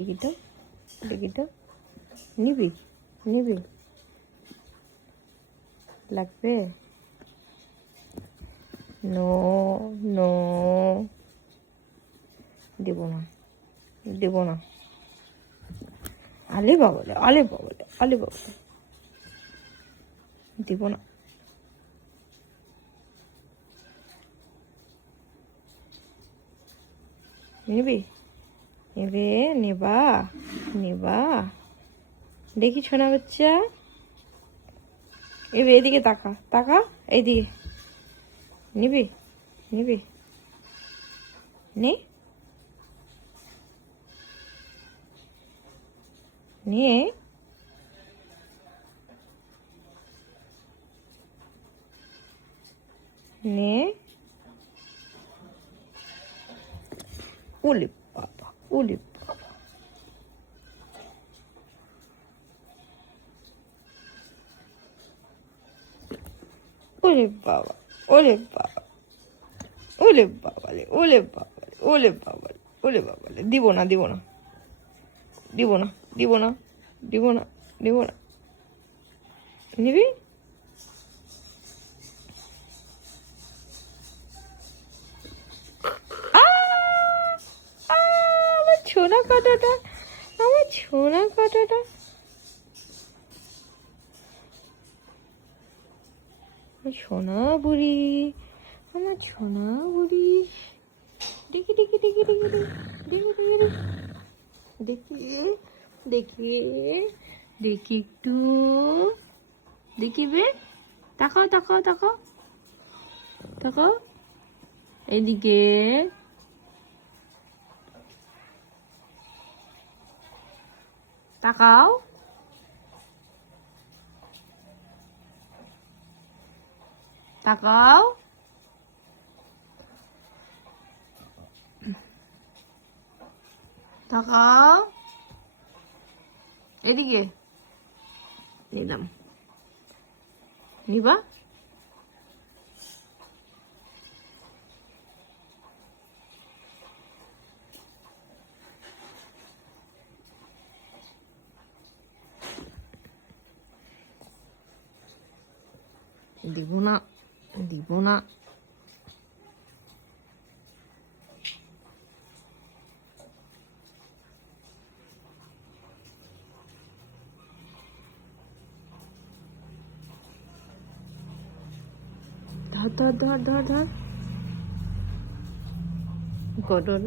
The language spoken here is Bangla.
দেখি তো নিবি নিবি লাগবে নো নো দেব না দেব না আলে বাবলে আলে বাবলে আলে বাবলে দেব না নিবি নেবে নেবা নেবা দেখি ছোনা বাচ্চা এবে এদিকে তাকা তাকা এইদিকে নিবি নিবি নে নিয়ে নে ওলে বাবা ওলে বাবা ওলে বাবা ওলে বাবা ওলে বাবালে ওলে বাবালে ওলে বাবালে ওলে বাবালে দিব না দিব না দিব না দিব না দিব না দিব না নিবি আমার ছোনা কাটাটা আমার ছোনা কাটাটা সোনা বুড়ি আমার সোনা বুড়ি দেখি দেখি দেখি দেখি দেখি দেখি দেখি দেখি একটু দেখিবে তাকাও তাকাও তাকাও তাকাও এইদিকে তাকাও তাকাও তাকাও এদিকে নিলাম নিবা দিব না দিব না ধর ধর ধর ধর ধর গডর